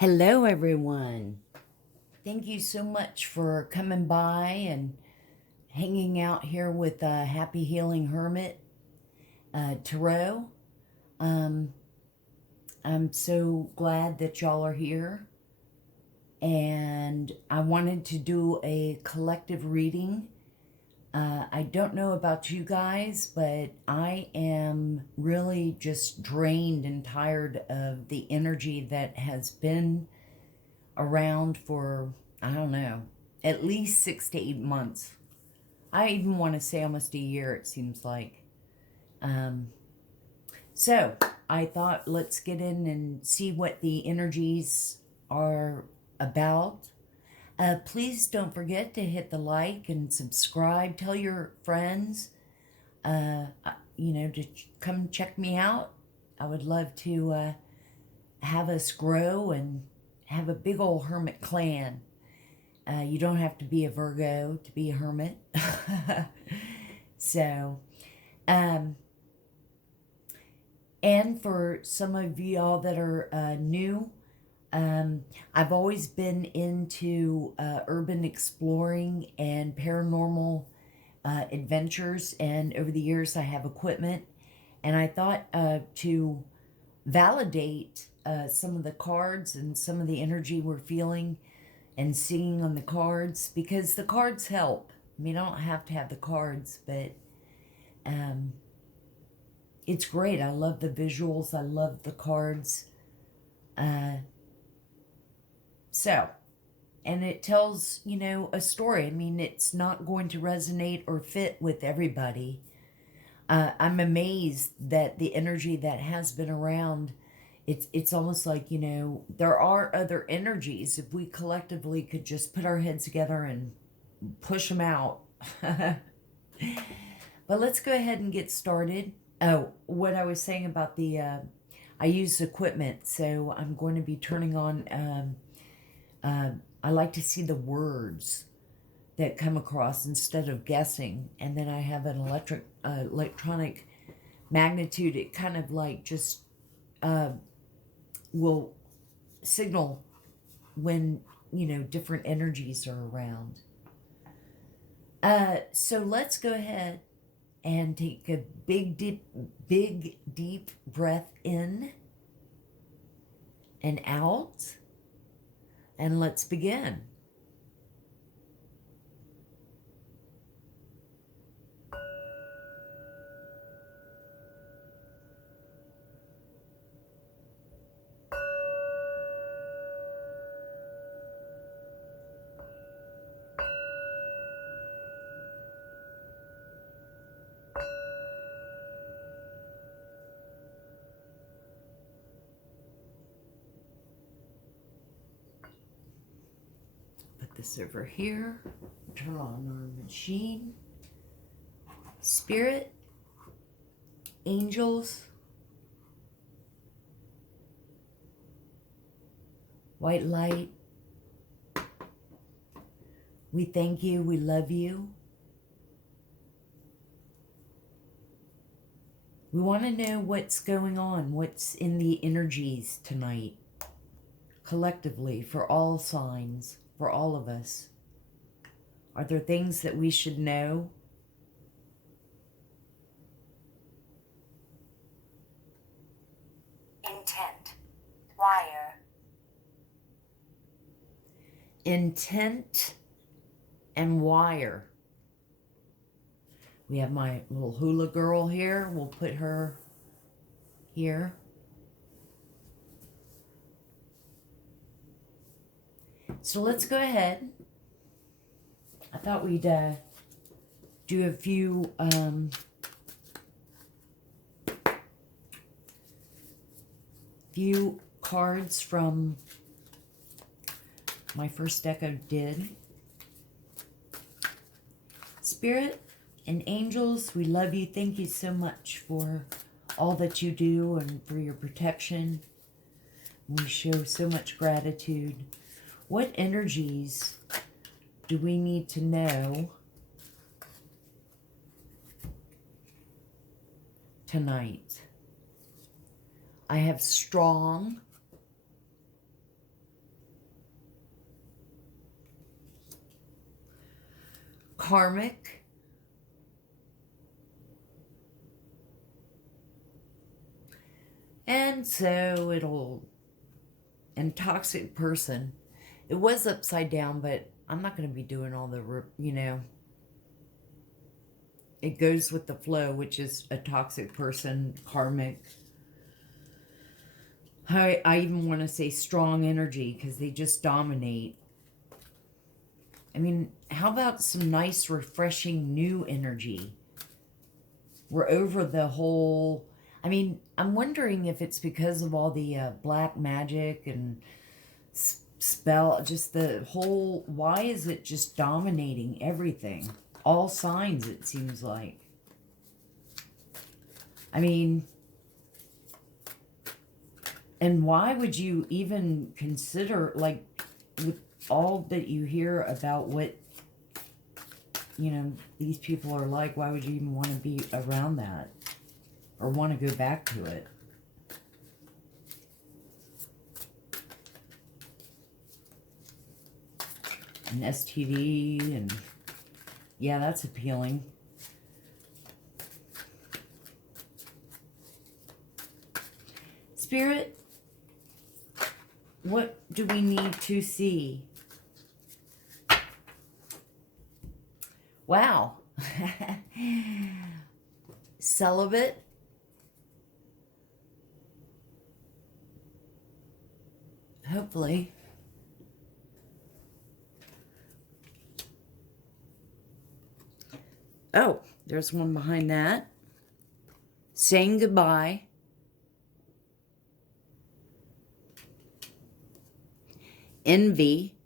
Hello, everyone. Thank you so much for coming by and hanging out here with Happy Healing Hermit Tarot. Um, I'm so glad that y'all are here. And I wanted to do a collective reading. I don't know about you guys, but I am really just drained and tired of the energy that has been around for, I don't know, at least 6 to 8 months. I even want to say almost a year, it seems like. Um, so I thought let's get in and see what the energies are about. Please don't forget to hit the like and subscribe. Tell your friends, to come check me out. I would love to have us grow and have a big old hermit clan. You don't have to be a Virgo to be a hermit. So, um, and for some of y'all that are new, I've always been into urban exploring and paranormal adventures, and over the years I have equipment, and I thought to validate some of the cards and some of the energy we're feeling and seeing on the cards, because the cards help. I mean, I don't have to have the cards, but it's great. I love the visuals. I love the cards. And it tells, a story. I mean, it's not going to resonate or fit with everybody. I'm amazed that the energy that has been around, it's almost like, there are other energies. If we collectively could just put our heads together and push them out. But let's go ahead and get started. Oh, what I was saying about I use equipment, so I'm going to be turning on, I like to see the words that come across instead of guessing. And then I have an electronic magnitude. It kind of like just will signal when, different energies are around. So let's go ahead and take a big, deep breath in and out. And let's begin. Put this over here. Turn on our machine. Spirit, angels, white light, we thank you, we love you. We want to know what's going on, what's in the energies tonight, collectively, for all signs, for all of us. Are there things that we should know? Intent. Wire. Intent and wire. We have my little hula girl here. We'll put her here. So let's go ahead. I thought we'd do a few cards from my first deck I did. Spirit and angels, we love you. Thank you so much for all that you do and for your protection. We show so much gratitude. What energies do we need to know tonight? I have strong, karmic. And so and toxic person. It was upside down, but I'm not going to be doing all the, it goes with the flow, which is a toxic person, karmic. I even want to say strong energy because they just dominate. I mean, how about some nice, refreshing, new energy? We're over the whole... I mean, I'm wondering if it's because of all the black magic and spell, just the whole... Why is it just dominating everything? All signs, it seems like. I mean... And why would you even consider, like, with all that you hear about what, these people are like, why would you even want to be around that? Or want to go back to it? An STD, and yeah, that's appealing. Spirit, what do we need to see? Wow. Celibate. Hopefully. Oh, there's one behind that. Saying goodbye. Envy.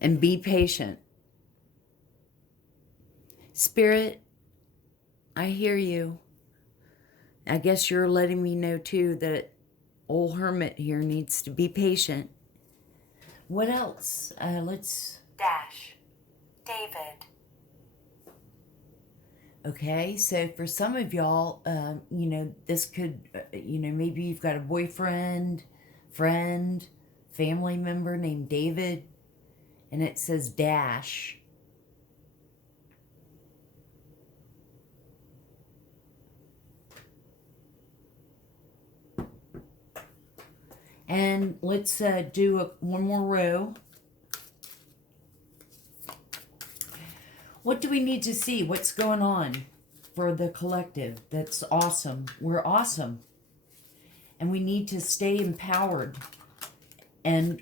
And be patient. Spirit, I hear you. I guess you're letting me know too that old hermit here needs to be patient. What else? Let's... Dash. David. Okay, so for some of y'all, this could, maybe you've got a boyfriend, friend, family member named David, and it says dash. And let's do one more row. What do we need to see? What's going on for the collective? That's awesome. We're awesome. And we need to stay empowered and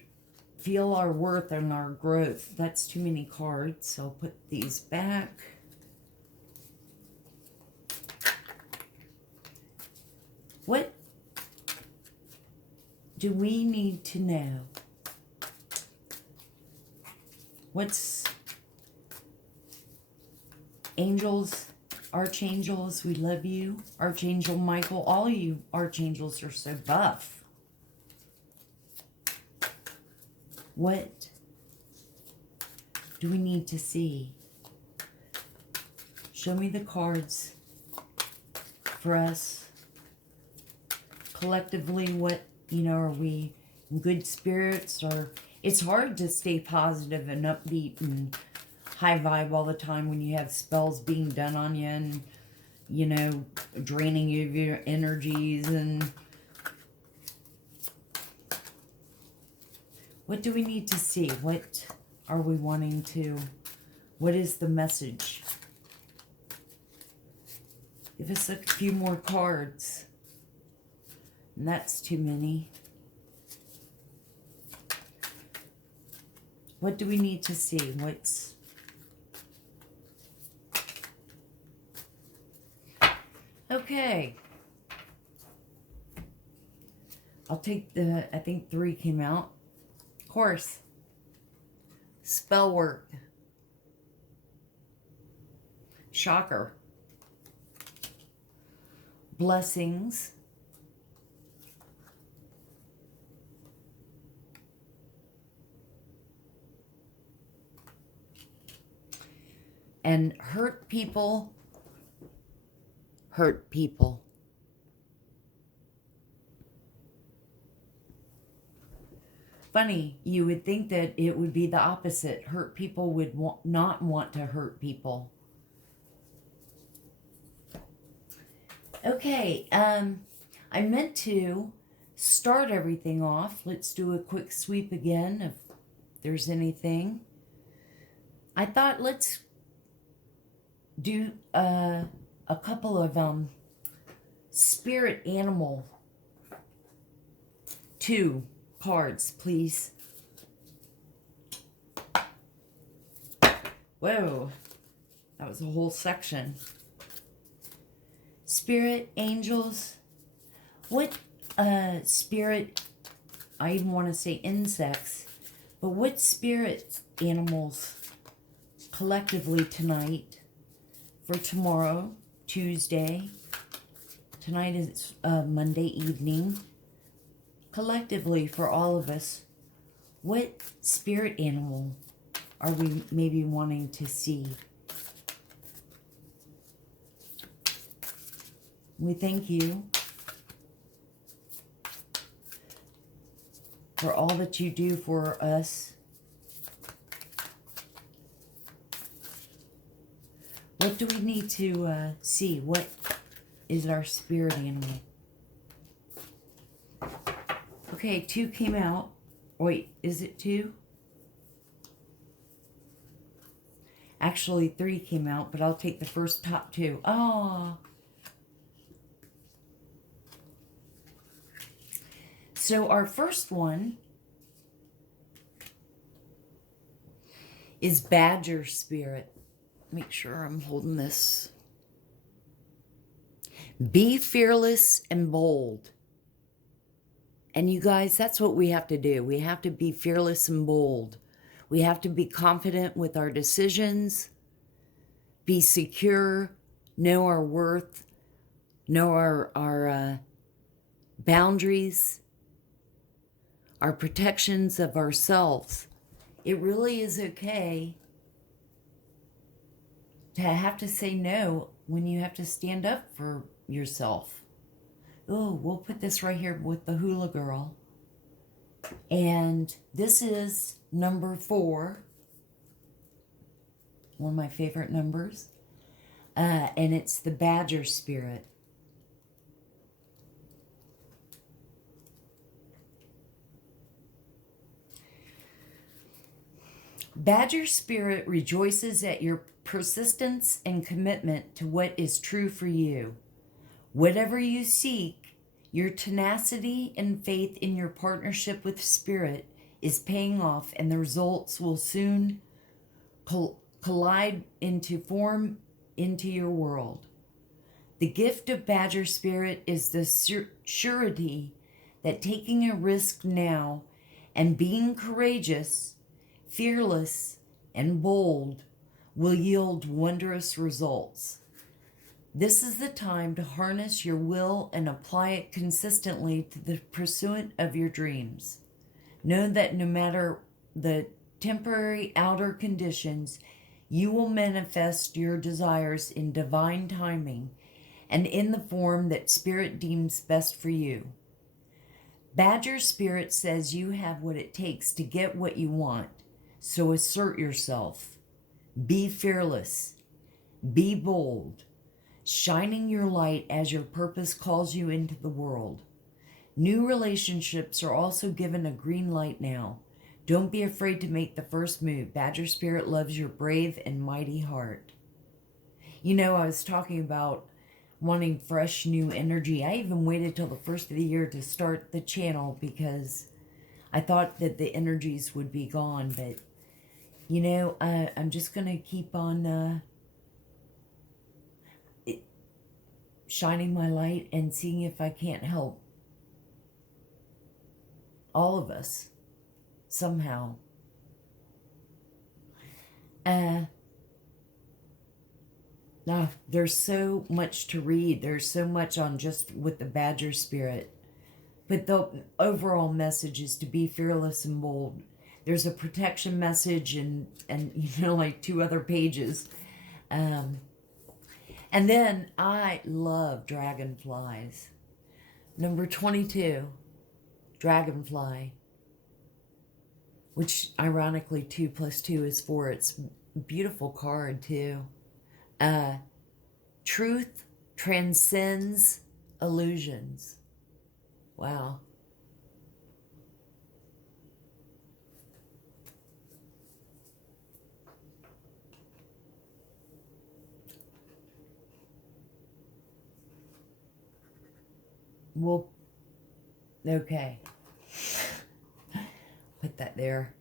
feel our worth and our growth. That's too many cards, so I'll put these back. What do we need to know? What's... Angels, archangels, we love you. Archangel Michael, all you archangels are so buff. What do we need to see? Show me the cards for us. Collectively, what, are we in good spirits? Or it's hard to stay positive and upbeat and high vibe all the time when you have spells being done on you and, draining you of your energies. And what do we need to see? What are we wanting to... What is the message? Give us a few more cards. And that's too many. What do we need to see? What's... Okay. I'll take I think 3 came out. Of course. Spell work. Shocker. Blessings. And hurt people. Hurt people. Funny, you would think that it would be the opposite. Hurt people would not want to hurt people. Okay, I meant to start everything off. Let's do a quick sweep again if there's anything. I thought let's do a couple of spirit animal 2 cards, please. Whoa, that was a whole section. Spirit angels. What spirit, I even want to say insects, but what spirit animals collectively tonight for tomorrow, Tuesday, tonight is Monday evening, collectively for all of us, what spirit animal are we maybe wanting to see? We thank you for all that you do for us. What do we need to see? What is our spirit animal? Okay, 2 came out. Wait, is it 2? Actually, 3 came out, but I'll take the first top 2. Oh. So our first one is Badger Spirit. Make sure I'm holding this. Be fearless and bold. And you guys, that's what we have to do. We have to be fearless and bold. We have to be confident with our decisions, be secure, know our worth, know our boundaries, our protections of ourselves. It really is okay to have to say no when you have to stand up for yourself. Oh, we'll put this right here with the hula girl. And this is number 4. One of my favorite numbers. And it's the Badger Spirit. Badger Spirit rejoices at your persistence and commitment to what is true for you. Whatever you seek, your tenacity and faith in your partnership with Spirit is paying off, and the results will soon collide into form into your world. The gift of Badger Spirit is the surety that taking a risk now and being courageous, fearless, and bold will yield wondrous results. This is the time to harness your will and apply it consistently to the pursuit of your dreams. Know that no matter the temporary outer conditions, you will manifest your desires in divine timing and in the form that Spirit deems best for you. Badger Spirit says you have what it takes to get what you want, so assert yourself. Be fearless. Be bold, shining your light as your purpose calls you into the world. New relationships are also given a green light now. Don't be afraid to make the first move. Badger Spirit loves your brave and mighty heart. You know, I was talking about wanting fresh new energy. I even waited till the first of the year to start the channel because I thought that the energies would be gone. But, you know, I'm just going to keep on shining my light and seeing if I can't help all of us somehow. There's so much to read. There's so much on just with the Badger Spirit. But the overall message is to be fearless and bold. There's a protection message and you know, like 2 other pages. And then I love dragonflies. Number 22, dragonfly. which ironically 2 plus 2 is 4. It's a beautiful card too. Truth transcends illusions. Wow. Well, okay. Put that there.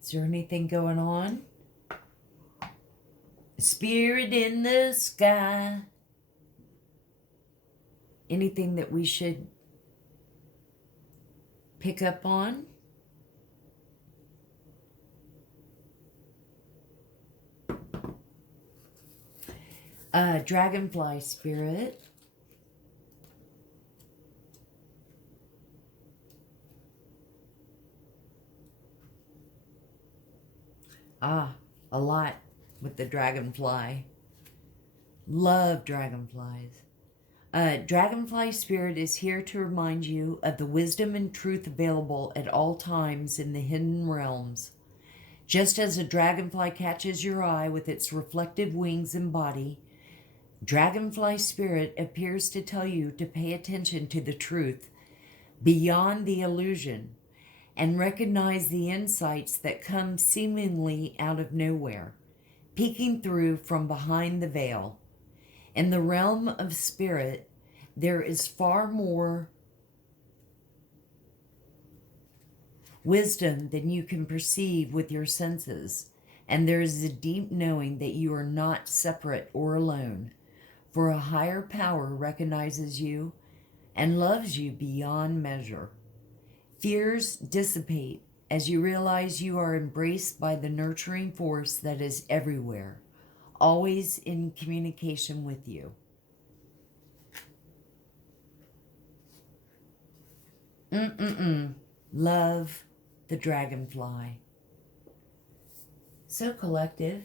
Is there anything going on? Spirit in the sky. Anything that we should pick up on? Dragonfly spirit. A lot with the dragonfly. Love dragonflies. Dragonfly spirit is here to remind you of the wisdom and truth available at all times in the hidden realms. Just as a dragonfly catches your eye with its reflective wings and body, dragonfly spirit appears to tell you to pay attention to the truth beyond the illusion and recognize the insights that come seemingly out of nowhere, peeking through from behind the veil. In the realm of spirit, there is far more wisdom than you can perceive with your senses, and there is a deep knowing that you are not separate or alone, for a higher power recognizes you and loves you beyond measure. Fears dissipate as you realize you are embraced by the nurturing force that is everywhere, always in communication with you. Love the dragonfly. So collective.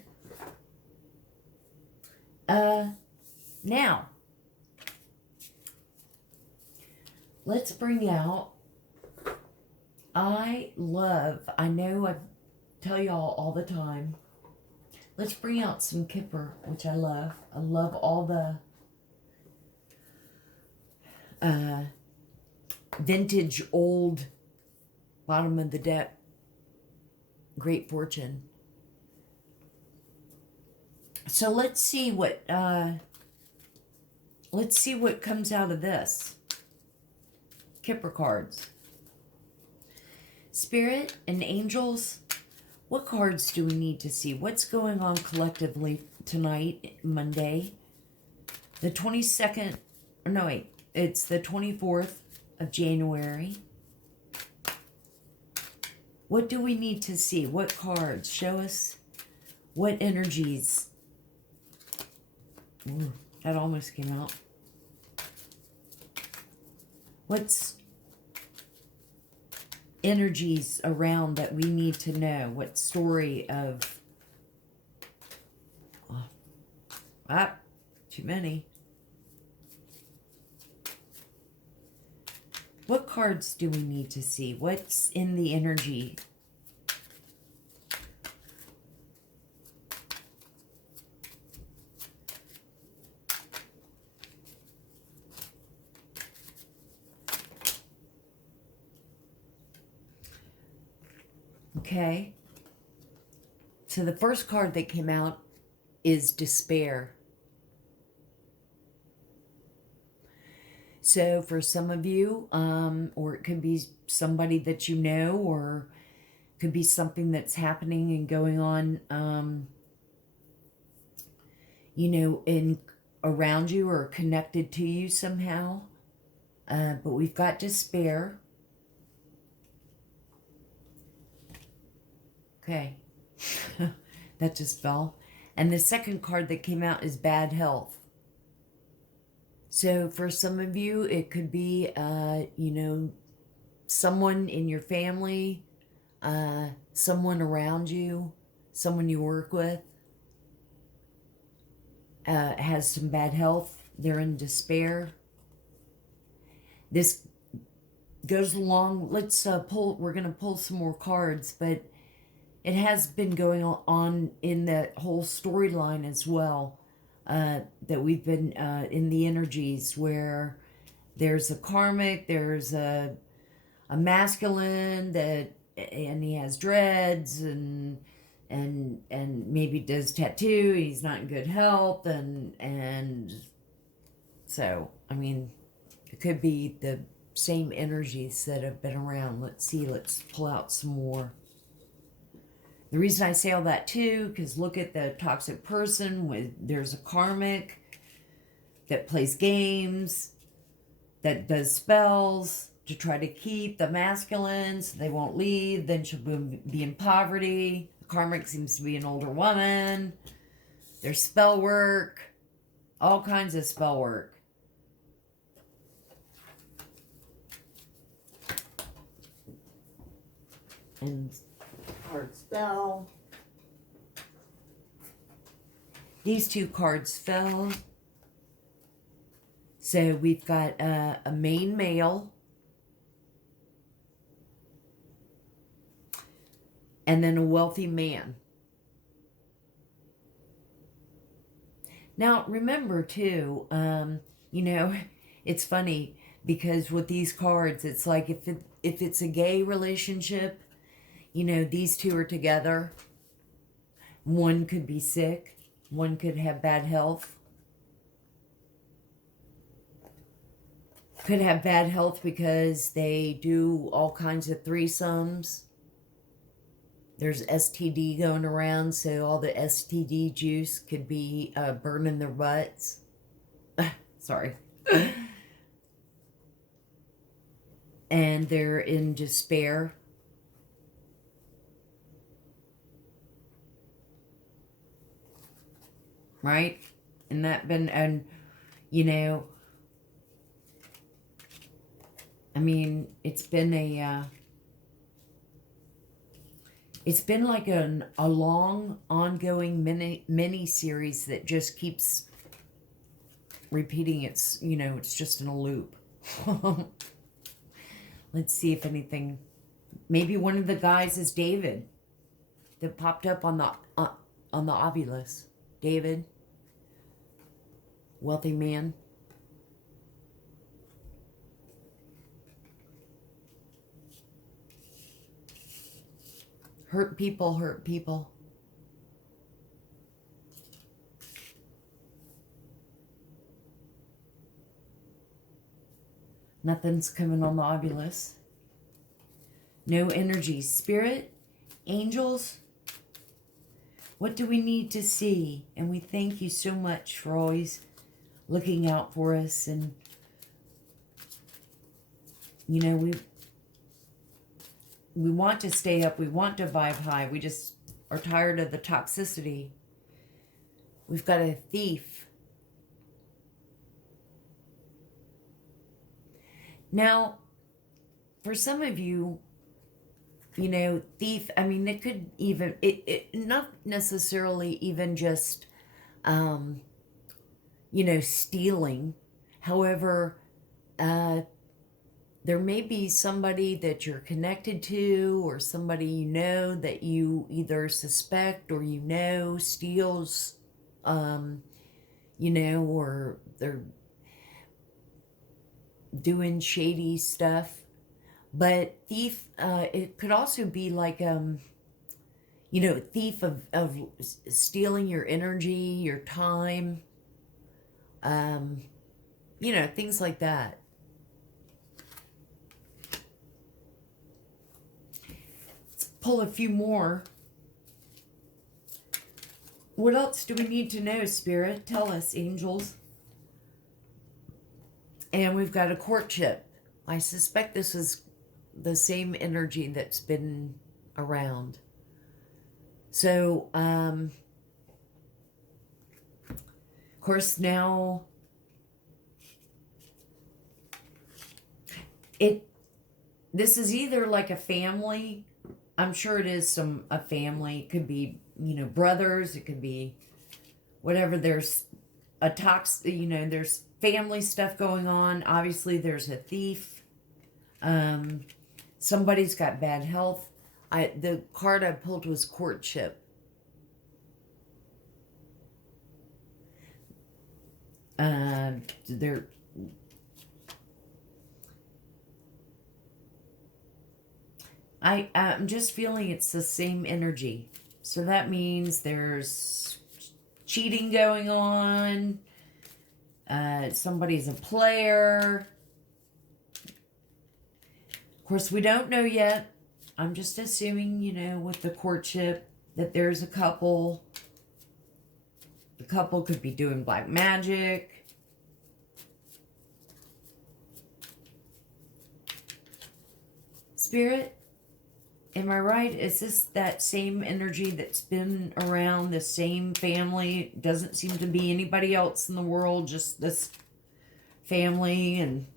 Now, let's bring out, I know I tell y'all all the time, let's bring out some Kipper, which I love. I love all the vintage old bottom of the deck Great Fortune. So let's see what comes out of this. Kipper cards. Spirit and angels, what cards do we need to see? What's going on collectively tonight, Monday, the 22nd, no wait, it's the 24th of January. What do we need to see? What cards? Show us what energies. Ooh, that almost came out. What's energies around that we need to know? What story of... too many. What cards do we need to see? What's in the energy? Okay. So the first card that came out is despair. So for some of you, or it could be somebody that you know, or it could be something that's happening and going on, in around you or connected to you somehow. But we've got despair. Okay. That just fell. And the second card that came out is bad health. So for some of you, it could be, someone in your family, someone around you, someone you work with, has some bad health. They're in despair. This goes along. Let's pull. We're gonna pull some more cards, but it has been going on in that whole storyline as well. That we've been in the energies where there's a karmic, there's a masculine that, and he has dreads and maybe does tattoo. He's not in good health, and so I mean, it could be the same energies that have been around. Let's see. Let's pull out some more. The reason I say all that too, because look at the toxic person. With there's a karmic that plays games, that does spells to try to keep the masculine so they won't leave. Then she'll be in poverty. The karmic seems to be an older woman. There's spell work, all kinds of spell work. And card spell. These two cards fell. So we've got a main male. And then a wealthy man. Now, remember too, you know, it's funny because with these cards, it's like if it's a gay relationship, you know, these two are together. One could be sick. One could have bad health. Could have bad health because they do all kinds of threesomes. There's STD going around, so all the STD juice could be burning their butts. Sorry. And they're in despair. Right? And that been, and you know, I mean, it's been like a long ongoing mini series that just keeps repeating. It's, you know, it's just in a loop. Let's see if anything, maybe one of the guys is David that popped up on the Ovilus. David, wealthy man. Hurt people hurt people. Nothing's coming on the Ovilus. No energy. Spirit, angels, what do we need to see? And we thank you so much for always looking out for us. And, you know, we want to stay up. We want to vibe high. We just are tired of the toxicity. We've got a thief. Now, for some of you, you know, thief, I mean, it could even, it not necessarily even just, you know, stealing. However, there may be somebody that you're connected to or somebody you know that you either suspect or you know steals, you know, or they're doing shady stuff. But thief, it could also be like, you know, thief of stealing your energy, your time, you know, things like that. Let's pull a few more. What else do we need to know, Spirit? Tell us, angels. And we've got a courtship. I suspect this is the same energy that's been around. So, of course, now this is either like a family. I'm sure it is a family. It could be, you know, brothers. It could be whatever. There's you know, there's family stuff going on. Obviously, there's a thief. Somebody's got bad health. The card I pulled was courtship. They're I'm just feeling it's the same energy. So that means there's cheating going on. Somebody's a player. Of course, we don't know yet. I'm just assuming, with the courtship, that there's a couple. The couple could be doing black magic. Spirit, am I right? Is this that same energy that's been around, the same family? Doesn't seem to be anybody else in the world, just this family. And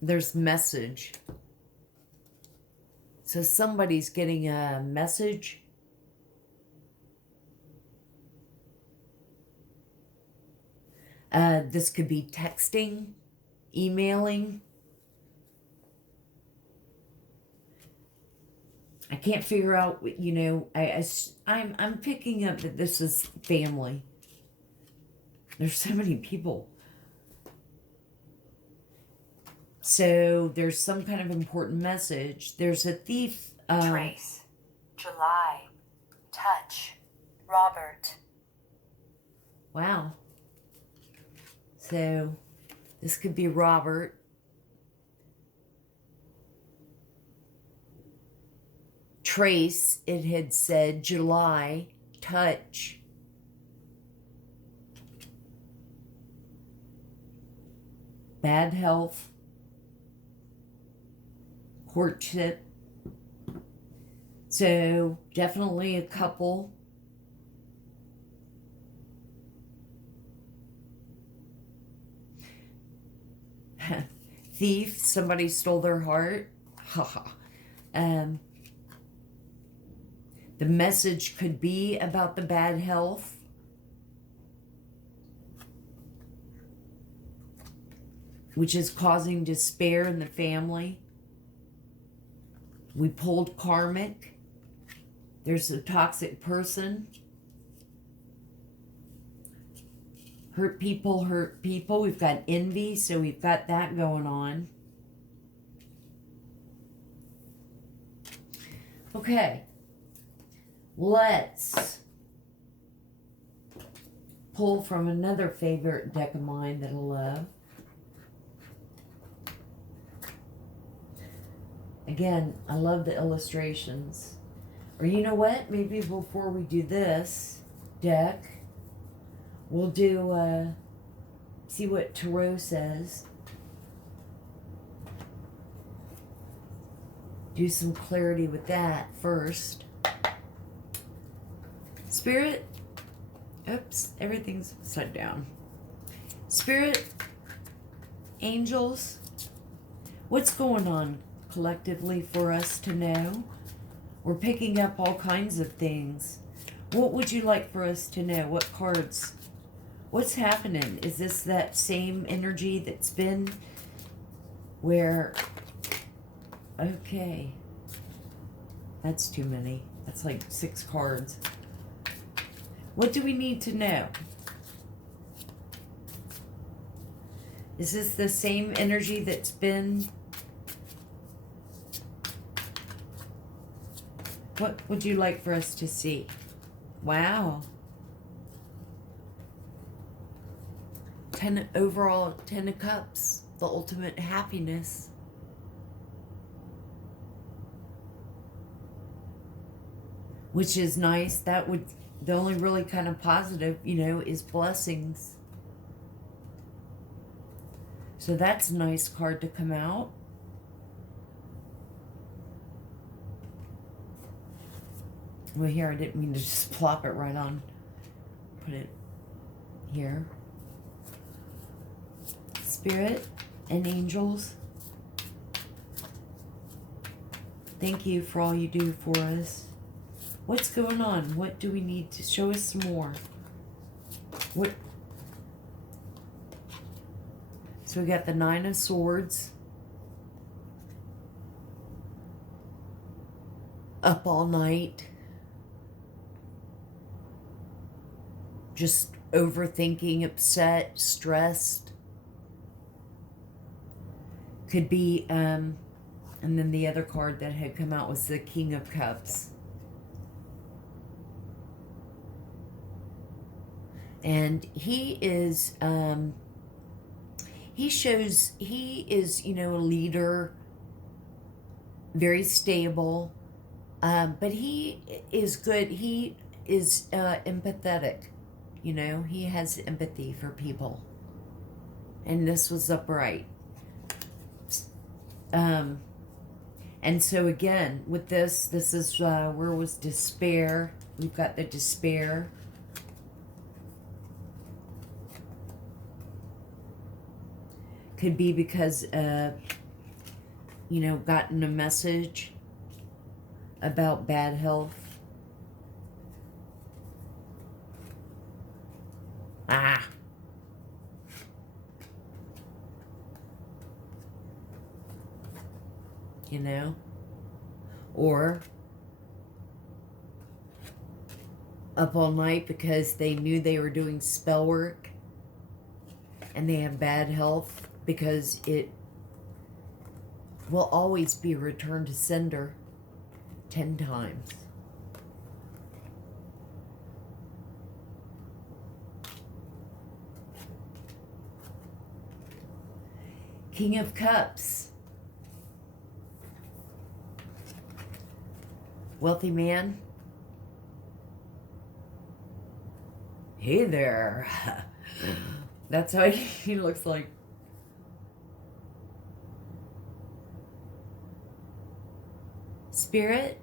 there's message. So somebody's getting a message. This could be texting, emailing. I can't figure out, I'm picking up that this is family. There's so many people. So there's some kind of important message. There's a thief. Trace. July. Touch. Robert. Wow. So this could be Robert. Trace, it had said July. Touch. Bad health. Courtship. So definitely a couple. Thief, somebody stole their heart. Haha. The message could be about the bad health. Which is causing despair in the family. We pulled karmic. There's a toxic person. Hurt people hurt people. We've got envy, so we've got that going on. Okay. Let's pull from another favorite deck of mine that I love. Again, I love the illustrations. Or you know what? Maybe before we do this deck, we'll do, see what Tarot says. Do some clarity with that first. Spirit, oops, everything's upside down. Spirit, angels, what's going on collectively for us to know? We're picking up all kinds of things. What would you like for us to know? What cards? What's happening? Is this that same energy that's been where... Okay. That's too many. That's like 6 cards. What do we need to know? Is this the same energy that's been... What would you like for us to see? Wow. Overall 10 of Cups. The ultimate happiness. Which is nice. That would... The only really kind of positive, is blessings. So that's a nice card to come out. Well, here, I didn't mean to just plop it right on. Put it here. Spirit and angels, thank you for all you do for us. What's going on? What do we need to show us some more? What? So we got the Nine of Swords. Up all night. Just overthinking, upset, stressed. Could be, and then the other card that had come out was the King of Cups. And he is, he shows, he is, you know, a leader, very stable, but he is good. He is empathetic, you know, he has empathy for people. And this was upright. And so again, with this is where was despair. We've got the despair. Could be because, you know, gotten a message about bad health. You know? Or up all night because they knew they were doing spell work and they have bad health, because it will always be returned to sender 10 times. King of Cups. Wealthy man. Hey there. That's how he looks like. Spirit,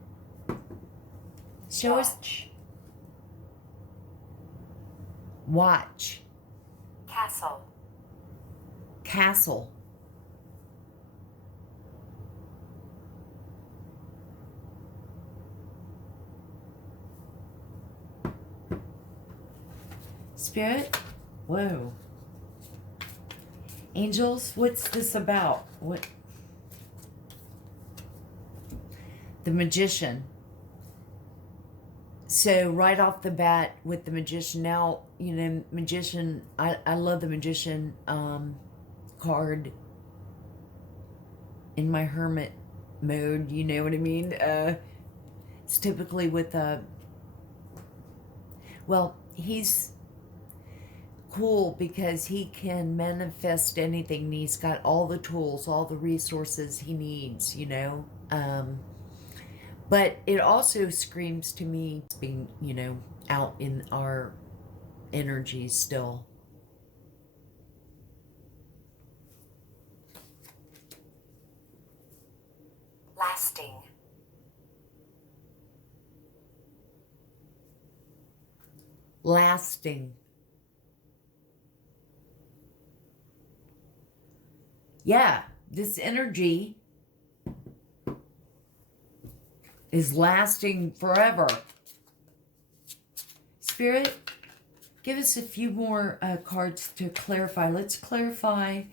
show us. Watch. Castle. Castle. Spirit, whoa. Angels, what's this about? What? The Magician. So right off the bat with the Magician, now, you know, Magician, I love the Magician card in my hermit mode, you know what I mean? It's typically with well, he's cool because he can manifest anything. He's got all the tools, all the resources he needs, you know? But it also screams to me being, you know, out in our energies still. Lasting. Lasting. Yeah, this energy is lasting forever. Spirit, give us a few more cards to clarify. Let's clarify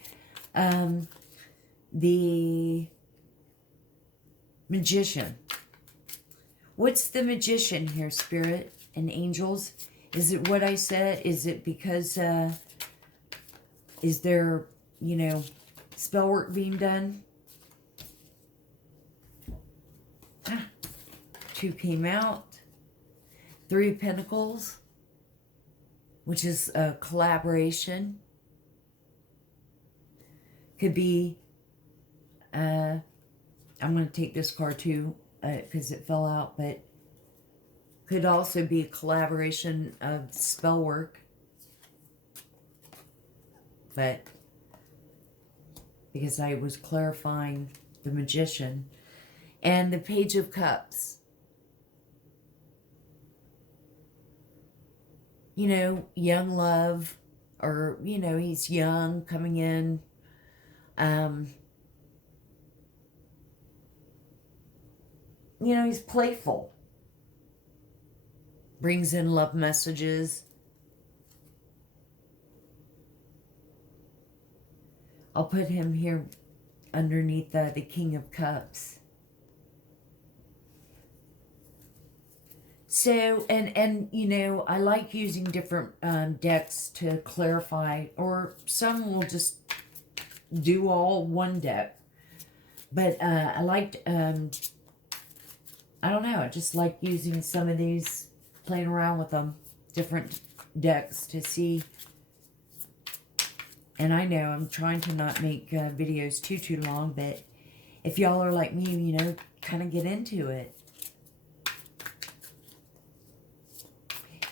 the Magician. What's the Magician here, Spirit and angels? Is it what I said? Is it because, is there, you know, spell work being done? Two came out. Three of Pentacles, which is a collaboration. Could be, I'm going to take this card too, because it fell out, but could also be a collaboration of spell work. But because I was clarifying the Magician. And the Page of Cups. You know, young love, or, you know, he's young, coming in. You know, he's playful. Brings in love messages. I'll put him here underneath the King of Cups. So, and you know, I like using different decks to clarify, or some will just do all one deck. But I liked, I don't know, I just like using some of these, playing around with them, different decks to see. And I know I'm trying to not make videos too long, but if y'all are like me, you know, kind of get into it.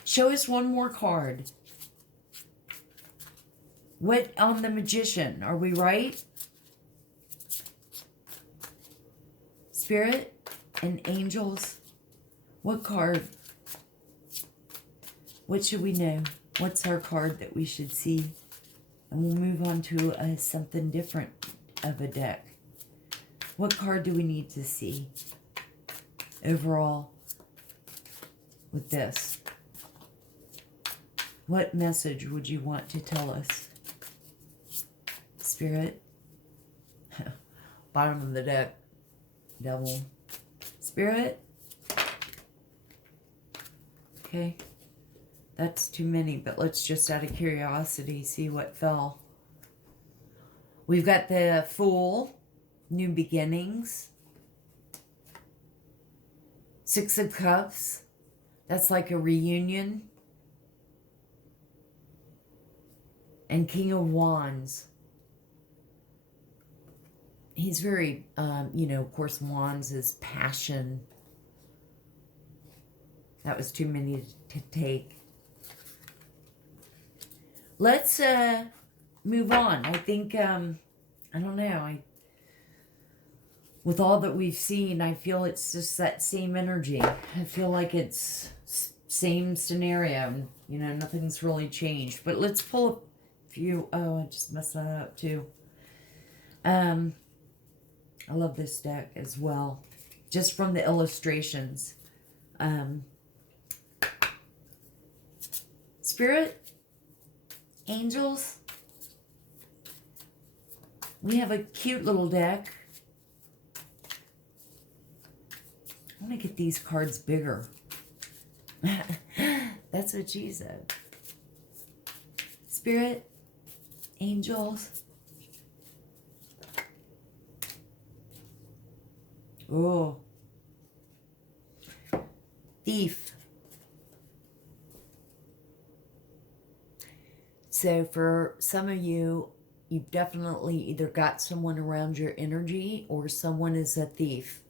Show us one more card. What on the Magician? Are we right? Spirit and angels. What card? What should we know? What's our card that we should see? And we'll move on to something different of a deck. What card do we need to see overall with this? What message would you want to tell us? Spirit. Bottom of the deck. Devil. Spirit. Okay. That's too many, but let's just out of curiosity see what fell. We've got the Fool. New beginnings. Six of Cups. That's like a reunion. And King of Wands. He's very, you know, of course, Wands is passion. That was too many to take. Let's move on. I think, I don't know. With all that we've seen, I feel it's just that same energy. I feel like it's same scenario. You know, nothing's really changed. But let's pull a few. Oh, I just messed that up too. I love this deck as well. Just from the illustrations. Spirit, angels. We have a cute little deck. I want to get these cards bigger. That's what she said. Spirit, angels. Oh. Thief. So for some of you, you've definitely either got someone around your energy or someone is a thief.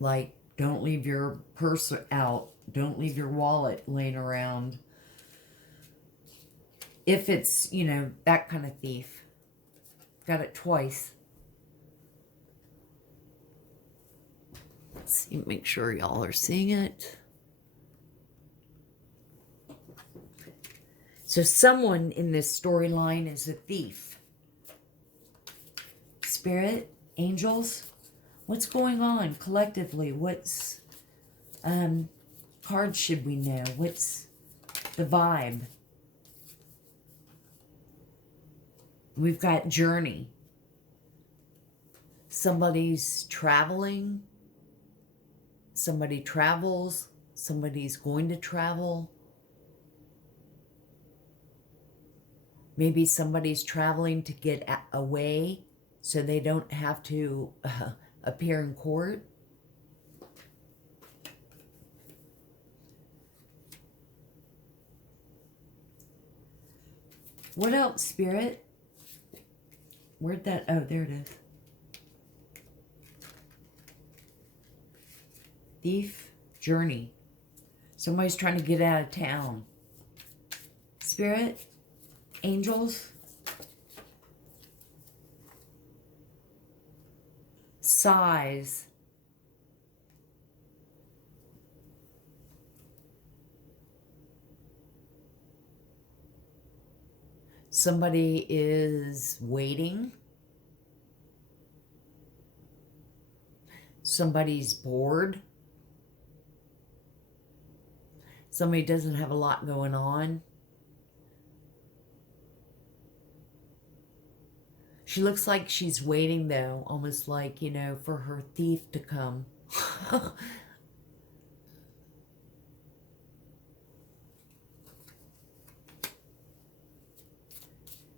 Like, don't leave your purse out. Don't leave your wallet laying around. If it's, you know, that kind of thief. Got it twice. Let's see, make sure y'all are seeing it. So someone in this storyline is a thief. Spirit, angels, what's going on collectively? What's cards should we know? What's the vibe? We've got journey. Somebody's traveling. Somebody travels. Somebody's going to travel. Maybe somebody's traveling to get away so they don't have to appear in court. What else, Spirit? Where'd that? Oh, there it is. Thief, journey. Somebody's trying to get out of town. Spirit, angels, size. Somebody is waiting. Somebody's bored. Somebody doesn't have a lot going on. She looks like she's waiting, though, almost like, you know, for her thief to come.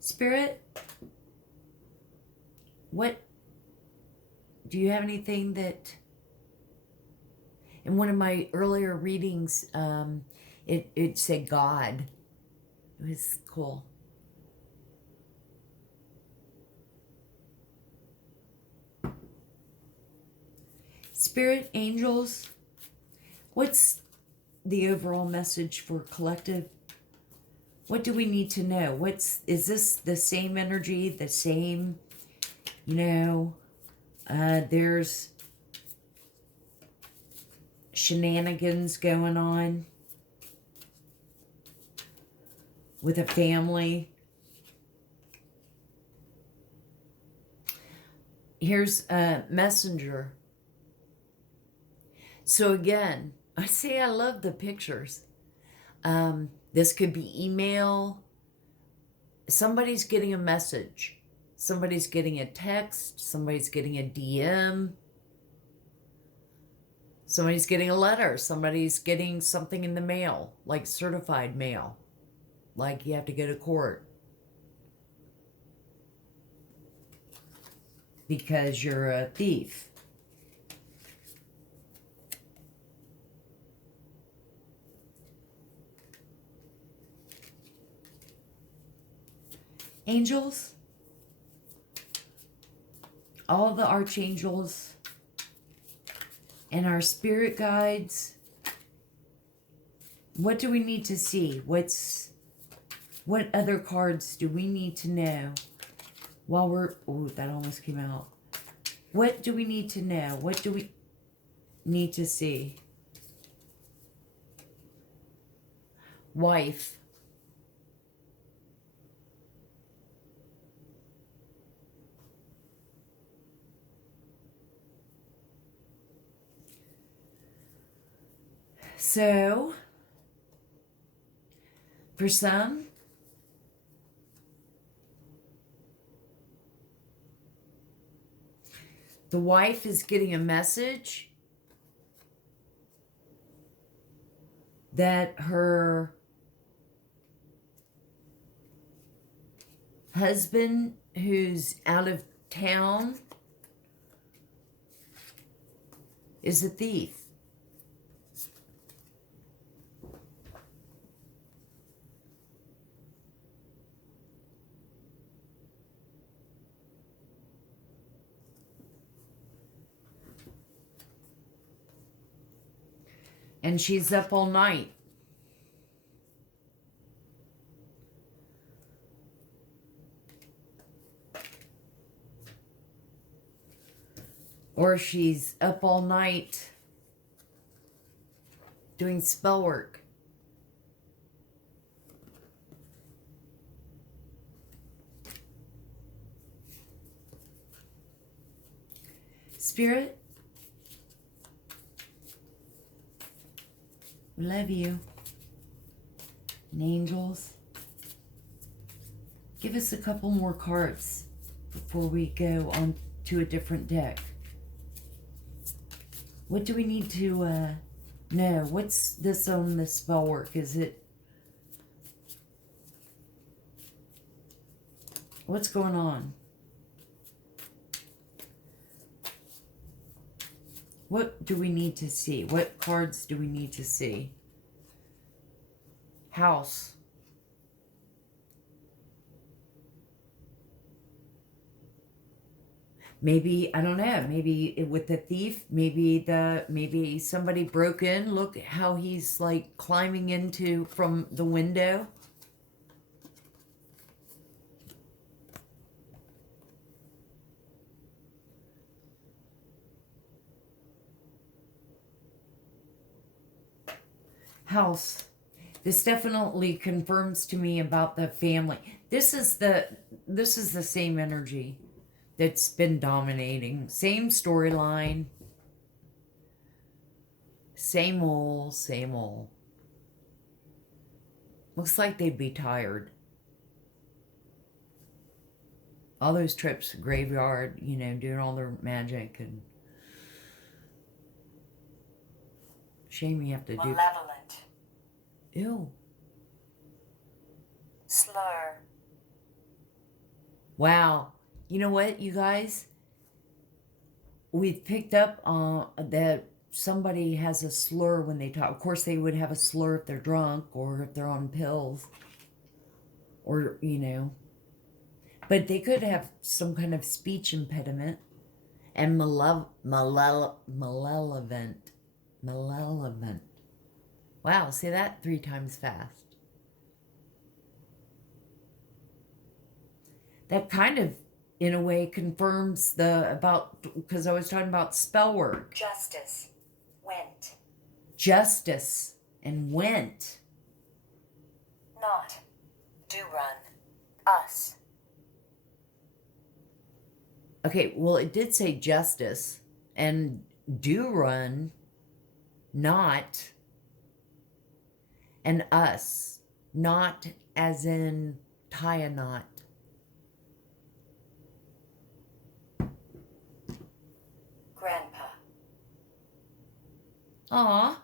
Spirit, what, do you have anything that, in one of my earlier readings, it said God. It was cool. Spirit, angels, what's the overall message for collective? What do we need to know? Is this the same energy, the same, you know, there's shenanigans going on with a family. Here's a messenger. So again, I say I love the pictures. This could be email. Somebody's getting a message. Somebody's getting a text. Somebody's getting a DM. Somebody's getting a letter. Somebody's getting something in the mail, like certified mail, like you have to go to court because you're a thief. Angels, all the archangels and our spirit guides, what do we need to see? What other cards do we need to know while we're, oh, that almost came out. What do we need to know? What do we need to see? Wife. So, for some, the wife is getting a message that her husband, who's out of town, is a thief. And she's up all night. Or she's up all night doing spell work. Spirit, we love you. And angels, give us a couple more cards before we go on to a different deck. What do we need to know? What's this on the spell work? Is it... What's going on? What do we need to see? What cards do we need to see? House. Maybe, I don't know, maybe with the thief, maybe somebody broke in. Look how he's like climbing into from the window. House. This definitely confirms to me about the family. This is the same energy that's been dominating. Same storyline. Same old, same old. Looks like they'd be tired. All those trips, graveyard, you know, doing all their magic, and shame you have to do. Malevolent. Ew. Slur. Wow. You know what, you guys? We've picked up that somebody has a slur when they talk. Of course, they would have a slur if they're drunk or if they're on pills, or, you know. But they could have some kind of speech impediment. And malevolent. Wow, say that 3 times fast. That kind of, in a way, confirms because I was talking about spell work. Justice. Went. Justice and went. Not. Do run. Us. Okay, well, it did say justice and do run, not, and us. Not as in tie a knot. Grandpa. Aw,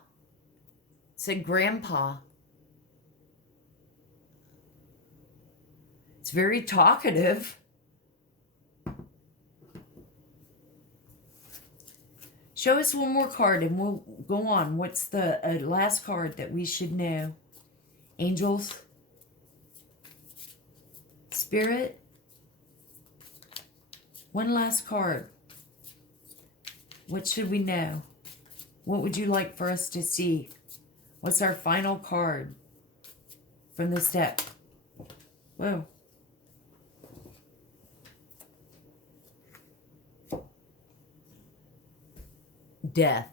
said grandpa. It's very talkative. Show us one more card and we'll go on. What's the last card that we should know? Angels? Spirit? One last card. What should we know? What would you like for us to see? What's our final card from this deck? Whoa. Death.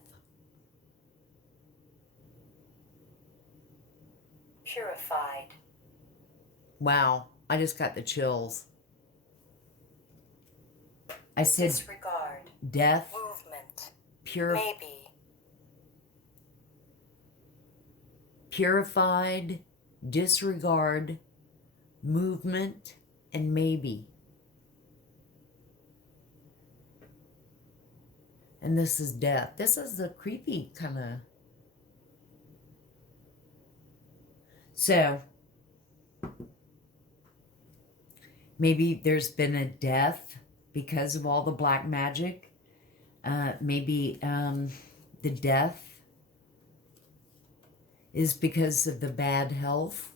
Purified. Wow, I just got the chills. I said Disregard. death, Movement. purified, disregard, movement, and maybe. And this is death. This is the creepy kind of. So, maybe there's been a death because of all the black magic. Maybe the death is because of the bad health.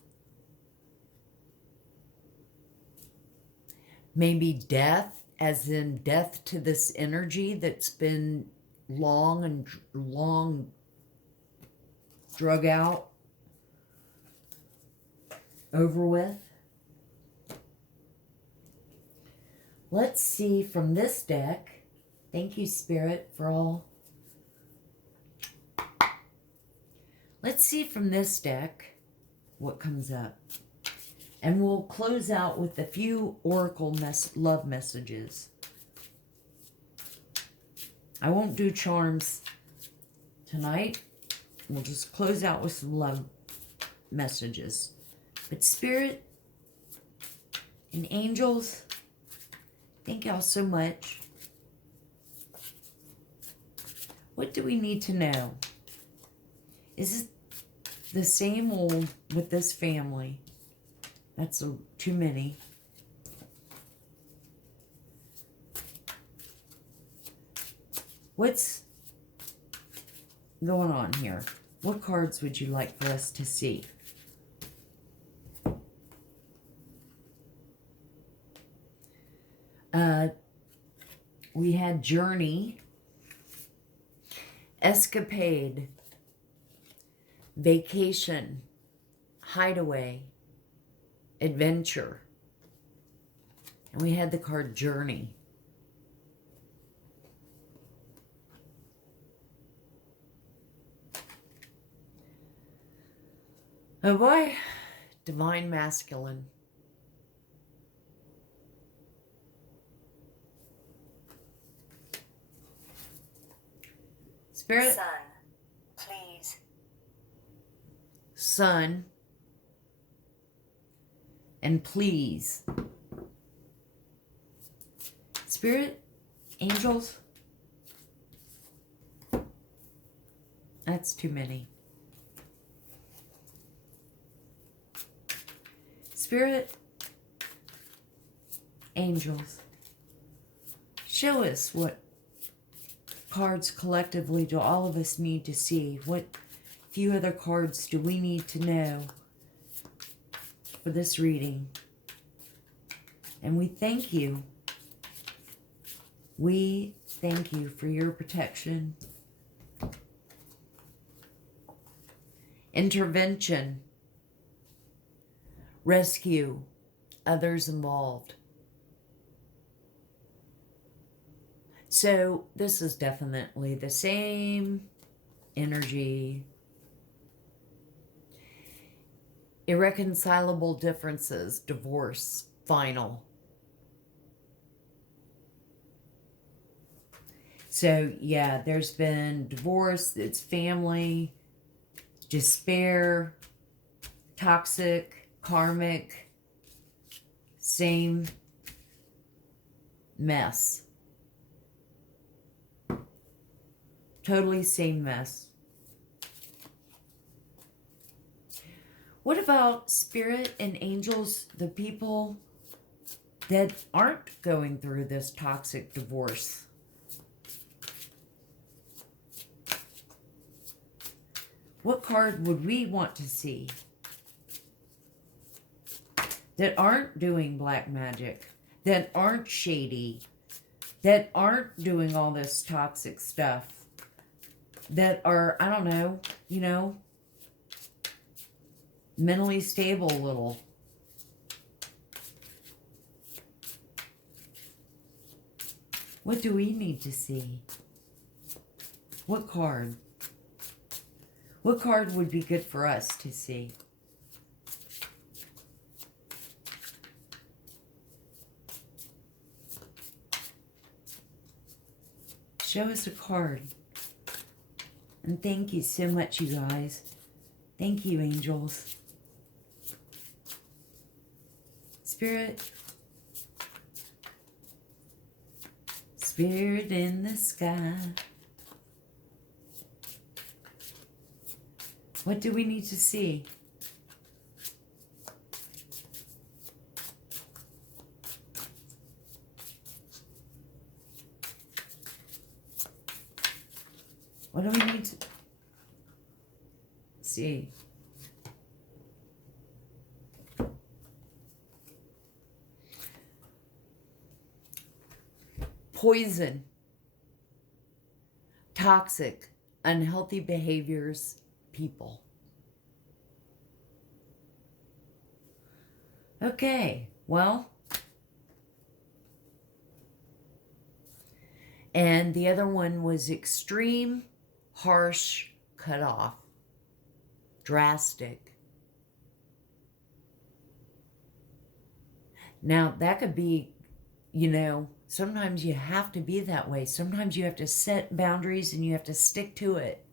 Maybe death as in death to this energy that's been long drug out, over with. Let's see from this deck. Thank you, Spirit, for all. Let's see from this deck what comes up. And we'll close out with a few oracle love messages. I won't do charms tonight. We'll just close out with some love messages. But Spirit and angels, thank y'all so much. What do we need to know? Is it the same old with this family? That's too many. What's going on here? What cards would you like for us to see? We had journey, escapade, vacation, hideaway, adventure. And we had the card journey. Oh boy, divine masculine. Spirit. Son, please. Son. And please. Spirit, angels, that's too many. Spirit, angels, show us what cards collectively do all of us need to see. What few other cards do we need to know for this reading? And we thank you. We thank you for your protection. Intervention. Rescue others involved. So this is definitely the same energy. Irreconcilable differences, divorce, final. So yeah, there's been divorce, it's family, despair, toxic, karmic, same mess. Totally same mess. What about spirit and angels, the people that aren't going through this toxic divorce? What card would we want to see that aren't doing black magic, that aren't shady, that aren't doing all this toxic stuff, that are, I don't know, you know, mentally stable a little? What do we need to see? What card? What card would be good for us to see? Show us a card. And thank you so much, you guys. Thank you, angels. Spirit. Spirit in the sky. What do we need to see? What do we need to see? Poison, toxic, unhealthy behaviors, people. Okay, well, and the other one was extreme, harsh, cut off, drastic. Now, that could be, you know, sometimes you have to be that way. Sometimes you have to set boundaries and you have to stick to it.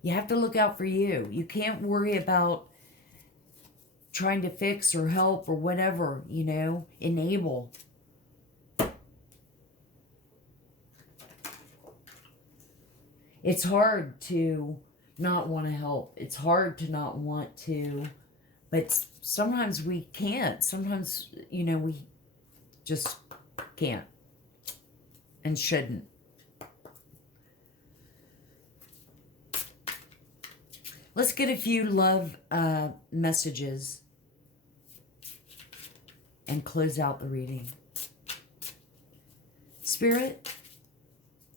You have to look out for you. You can't worry about trying to fix or help or whatever, you know, enable. It's hard to not want to help. It's hard to not want to, but sometimes we can't. Sometimes, you know, we just can't and shouldn't. Let's get a few love messages and close out the reading. Spirit,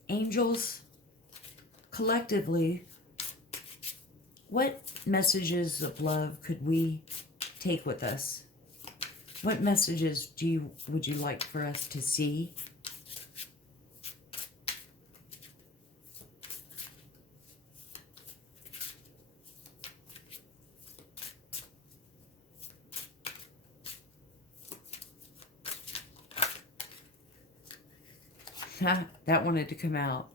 angels, collectively, what messages of love could we take with us? What messages would you like for us to see? That wanted to come out.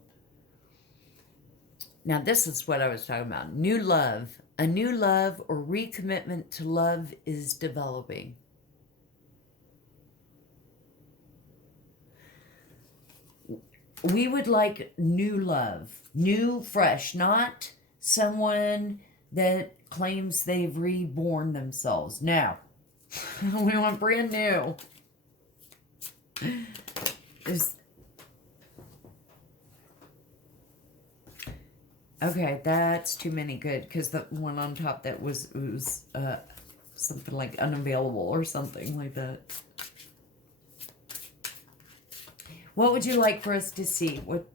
Now, this is what I was talking about. New love. A new love or recommitment to love is developing. we would like new love, new, fresh, not someone that claims they've reborn themselves. No. We want brand new. Okay, that's too many. Good, because the one on top that was something like unavailable or something like that. What would you like for us to see? What?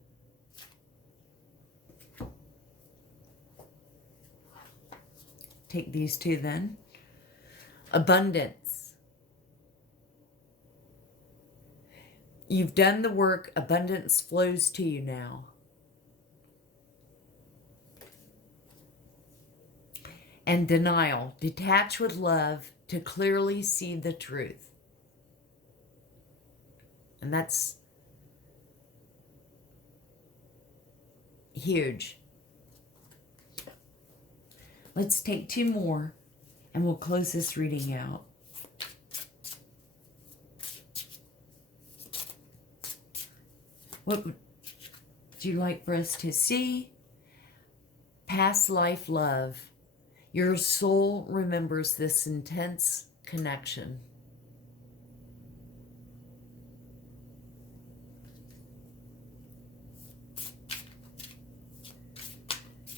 Take these two then. Abundance. You've done the work. Abundance flows to you now. And denial. Detach with love to clearly see the truth. And that's huge. Let's take two more and we'll close this reading out. What would you like for us to see? Past life love. Your soul remembers this intense connection.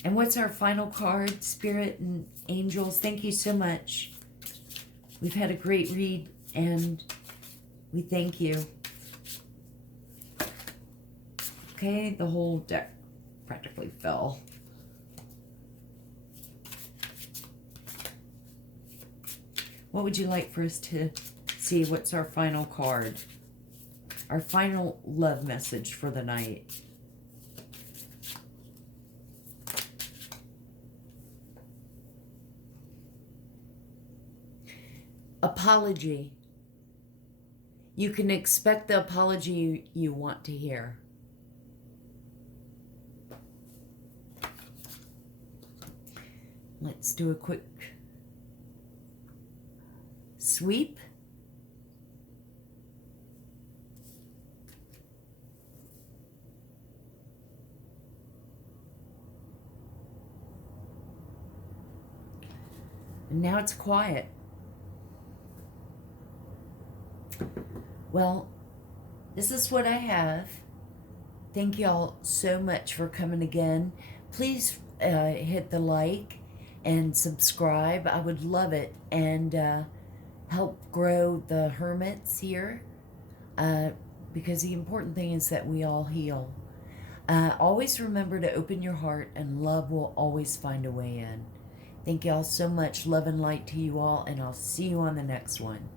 And what's our final card? Spirit and angels, thank you so much. We've had a great read and we thank you. Okay, the whole deck practically fell. What would you like for us to see? What's our final card? Our final love message for the night. Apology. You can expect the apology you want to hear. Let's do a quick sweep. And now it's quiet. Well, this is what I have. Thank y'all so much for coming again. Please hit the like and subscribe. I would love it. And help grow the hermits here. Because the important thing is that we all heal. Always remember to open your heart and love will always find a way in. Thank y'all so much. Love and light to you all. And I'll see you on the next one.